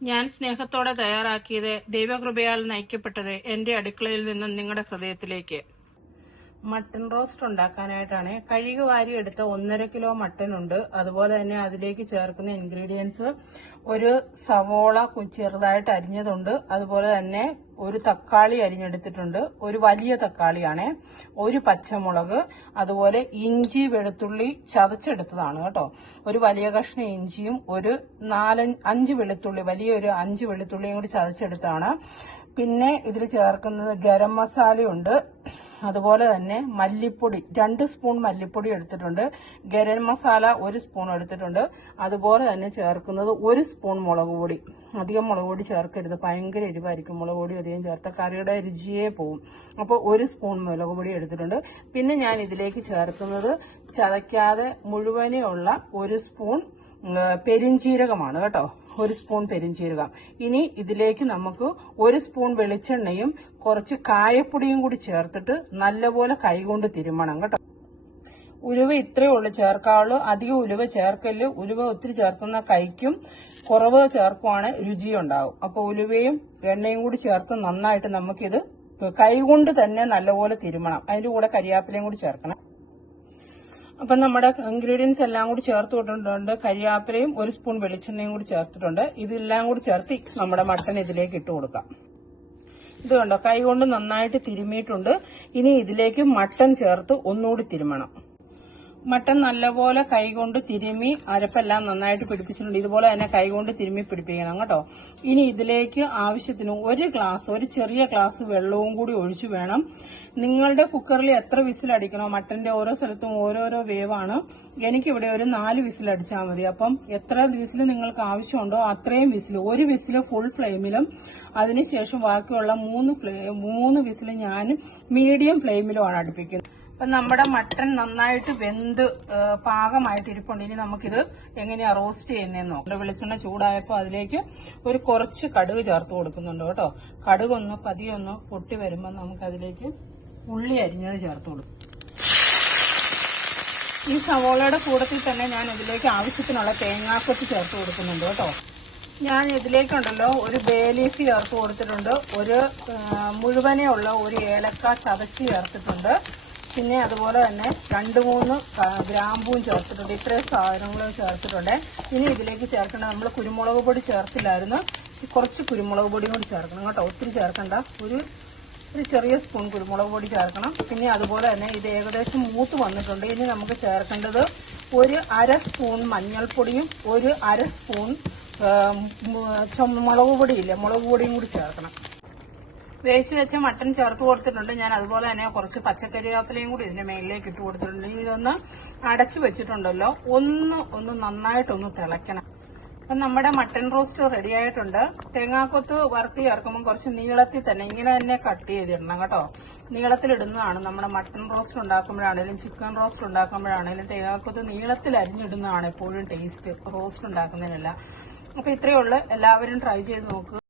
ഞാൻ സ്നേഹത്തോടെ തയ്യാറാക്കിയത് ദൈവകൃപയാൽ നയിക്കപ്പെട്ടത് എന്റെ അടുക്കളയിൽ നിന്നും നിങ്ങളുടെ ഹൃദയത്തിലേക്ക്. മട്ടൺ റോസ്റ്റ് ഉണ്ടാക്കാനായിട്ടാണ് കഴുകി വാരി എടുത്ത 1.5 കിലോ മട്ടൺ ഉണ്ട്. അതുപോലെ തന്നെ അതിലേക്ക് ചേർക്കുന്ന ഇൻഗ്രീഡിയൻസ് ഒരു സവോള ചെറുതായിട്ട് അരിഞ്ഞതുണ്ട്. അതുപോലെ തന്നെ ഒരു തക്കാളി അരിഞ്ഞെടുത്തിട്ടുണ്ട്, ഒരു വലിയ തക്കാളിയാണ്, ഒരു പച്ചമുളക്, അതുപോലെ ഇഞ്ചി വെളുത്തുള്ളി ചതച്ചെടുത്തതാണ് കേട്ടോ. ഒരു വലിയ കഷ്ണം ഇഞ്ചിയും ഒരു 4-5 വെളുത്തുള്ളി, വലിയൊരു 5 വെളുത്തുള്ളിയും കൂടി ചതച്ചെടുത്താണ്. പിന്നെ ഇതിൽ ചേർക്കുന്നത് ഗരം മസാലയുണ്ട്. അതുപോലെ തന്നെ മല്ലിപ്പൊടി 2 സ്പൂൺ മല്ലിപ്പൊടി എടുത്തിട്ടുണ്ട്. ഗരം മസാല 1 സ്പൂൺ എടുത്തിട്ടുണ്ട്. അതുപോലെ തന്നെ ചേർക്കുന്നത് 1 സ്പൂൺ മുളക് പൊടി. അധികം മുളക് പൊടി ചേർക്കരുത്, ഭയങ്കര എരിവായിരിക്കും മുളക് പൊടി അധികം ചേർത്ത കറിയുടെ രുചിയേ പോവും. അപ്പോൾ 1 സ്പൂൺ മുളക് പൊടി എടുത്തിട്ടുണ്ട്. പിന്നെ ഞാൻ ഇതിലേക്ക് ചേർക്കുന്നത് ചതയ്ക്കാതെ മുഴുവനെയുള്ള 1 സ്പൂൺ പെരിഞ്ചീരകമാണ് കേട്ടോ. 1 സ്പൂൺ പെരിഞ്ചീരകം. ഇനി ഇതിലേക്ക് നമുക്ക് 1 സ്പൂൺ വെളിച്ചെണ്ണയും കുറച്ച് കായപ്പൊടിയും കൂടി ചേർത്തിട്ട് നല്ലപോലെ കൈകൊണ്ട് തിരുമണം കേട്ടോ. ഉലുവ ഇത്രയേ ഉള്ളൂ ചേർക്കാവുള്ളൂ, അധികം ഉലുവ ചേർക്കല്. ഉലുവ ഒത്തിരി ചേർക്കുന്ന കൈക്കും, കുറവ് ചേർക്കുവാണ് രുചിയുണ്ടാവും. അപ്പൊ ഉലുവയും എണ്ണയും കൂടി ചേർത്ത് നന്നായിട്ട് നമുക്കിത് കൈകൊണ്ട് തന്നെ നല്ലപോലെ തിരുമണം. അതിന്റെ കൂടെ കരിയാപ്പിലയും കൂടി ചേർക്കണം. അപ്പൊ നമ്മുടെ ഇൻഗ്രീഡിയൻസ് എല്ലാം കൂടി ചേർത്ത് വിട്ടിട്ടുണ്ട്. കരിയാപ്പിലയും 1 സ്പൂൺ വെളിച്ചെണ്ണയും കൂടി ചേർത്തിട്ടുണ്ട്. ഇതെല്ലാം കൂടി ചേർത്ത് നമ്മുടെ മട്ടൺ ഇതിലേക്ക് ഇട്ട് കൊടുക്കാം. ഇത് കണ്ടോ, കൈ കൊണ്ട് നന്നായിട്ട് തിരുമിയിട്ടുണ്ട്. ഇനി ഇതിലേക്ക് മട്ടൺ ചേർത്ത് ഒന്നുകൂടി തിരുമണം. മട്ടൺ നല്ലപോലെ കൈകൊണ്ട് തിരുമി അരപ്പെല്ലാം നന്നായിട്ട് പിടിപ്പിച്ചിട്ടുണ്ട്. ഇതുപോലെ തന്നെ കൈകൊണ്ട് തിരുമി പിടിപ്പിക്കണം കേട്ടോ. ഇനി ഇതിലേക്ക് ആവശ്യത്തിന് ഒരു ചെറിയ ഗ്ലാസ് വെള്ളവും കൂടി ഒഴിച്ചു വേണം. നിങ്ങളുടെ കുക്കറിൽ എത്ര വിസിലടിക്കണോ, മട്ടന്റെ ഓരോ സ്ഥലത്തും ഓരോരോ വേവാണ്. എനിക്കിവിടെ ഒരു 4 വിസിൽ അടിച്ചാൽ മതി. അപ്പം എത്ര വിസിൽ നിങ്ങൾക്ക് ആവശ്യമുണ്ടോ അത്രയും വിസിൽ, 1 വിസിൽ ഫുൾ ഫ്ലെയിമിലും അതിനുശേഷം ബാക്കിയുള്ള 3 വിസിൽ ഞാൻ മീഡിയം ഫ്ലെയിമിലുമാണ് അടുപ്പിക്കുന്നത്. അപ്പൊ നമ്മുടെ മട്ടൺ നന്നായിട്ട് വെന്ത് പാകമായിട്ട് ഇരിപ്പുണ്ട്. ഇനി നമുക്കിത് എങ്ങനെയാ റോസ്റ്റ് ചെയ്യുന്നതെന്ന് നോക്കാം. വെളിച്ചെണ്ണ ചൂടായപ്പോൾ അതിലേക്ക് ഒരു കുറച്ച് കടുക് ചേർത്ത് കൊടുക്കുന്നുണ്ട് കേട്ടോ. കടുകൊന്ന് പതിയൊന്ന് പൊട്ടി വരുമ്പോൾ നമുക്കതിലേക്ക് ഉള്ളി അരിഞ്ഞത് ചേർത്ത് കൊടുക്കും. ഈ സവോളയുടെ കൂടത്തിൽ തന്നെ ഞാൻ ഇതിലേക്ക് ആവശ്യത്തിനുള്ള തേങ്ങാക്കൊത്ത് ചേർത്ത് കൊടുക്കുന്നുണ്ട് കേട്ടോ. ഞാൻ ഇതിലേക്കുണ്ടല്ലോ ഒരു ബേ ലീഫ് ചേർത്ത് കൊടുത്തിട്ടുണ്ട്, ഒരു മുഴുവനെ ഉള്ള ഒരു ഏലക്ക ചതച്ച് ചേർത്തിട്ടുണ്ട്. പിന്നെ അതുപോലെ തന്നെ 2-3 ഗ്രാമ്പൂവും ചേർത്തിട്ടുണ്ട്. ഇത്രയും സാധനങ്ങളും ചേർത്തിട്ടുണ്ട്. ഇനി ഇതിലേക്ക് ചേർക്കേണ്ട, നമ്മൾ കുരുമുളക് പൊടി ചേർത്തില്ലായിരുന്നു, കുറച്ച് കുരുമുളക് പൊടി കൂടി ചേർക്കണം കേട്ടോ. ഒത്തിരി ചേർക്കണ്ട, ഒരു ചെറിയ സ്പൂൺ കുരുമുളക് പൊടി ചേർക്കണം. പിന്നെ അതുപോലെ തന്നെ ഇത് ഏകദേശം മൂത്ത് വന്നിട്ടുണ്ട്. ഇനി നമുക്ക് ചേർക്കേണ്ടത് ഒരു 1/2 സ്പൂൺ മഞ്ഞൾപ്പൊടിയും ഒരു 1/2 സ്പൂൺ മുളക് പൊടിയും കൂടി ചേർക്കണം. വേവിച്ച് വെച്ച മട്ടൺ ചേർത്ത് കൊടുത്തിട്ടുണ്ട്. ഞാൻ അതുപോലെ തന്നെ കുറച്ച് പച്ചക്കറിവേപ്പിലയും കൂടി ഇതിന്റെ മേലിലേക്ക് ഇട്ട് കൊടുത്തിട്ടുണ്ട്. ഇതൊന്ന് അടച്ചു വെച്ചിട്ടുണ്ടല്ലോ, ഒന്ന് നന്നായിട്ടൊന്ന് തിളയ്ക്കണം. അപ്പം നമ്മുടെ മട്ടൺ റോസ്റ്റ് റെഡി ആയിട്ടുണ്ട്. തേങ്ങാക്കൊത്ത് വറുത്തി ചേർക്കുമ്പോൾ കുറച്ച് നീളത്തിൽ തന്നെ ഇങ്ങനെ തന്നെ കട്ട് ചെയ്തിടണം കേട്ടോ. നീളത്തിലിടുന്നതാണ് നമ്മുടെ മട്ടൺ റോസ്റ്റ് ഉണ്ടാക്കുമ്പോഴാണേലും ചിക്കൻ റോസ്റ്റ് ഉണ്ടാക്കുമ്പോഴാണേലും തേങ്ങാക്കൊത്ത് നീളത്തിൽ അരിഞ്ഞിടുന്നതാണ് എപ്പോഴും ടേസ്റ്റ്, റോസ്റ്റ് ഉണ്ടാക്കുന്നതിനല്ല. അപ്പൊ ഇത്രയേ ഉള്ളൂ. എല്ലാവരും ട്രൈ ചെയ്ത് നോക്കുക.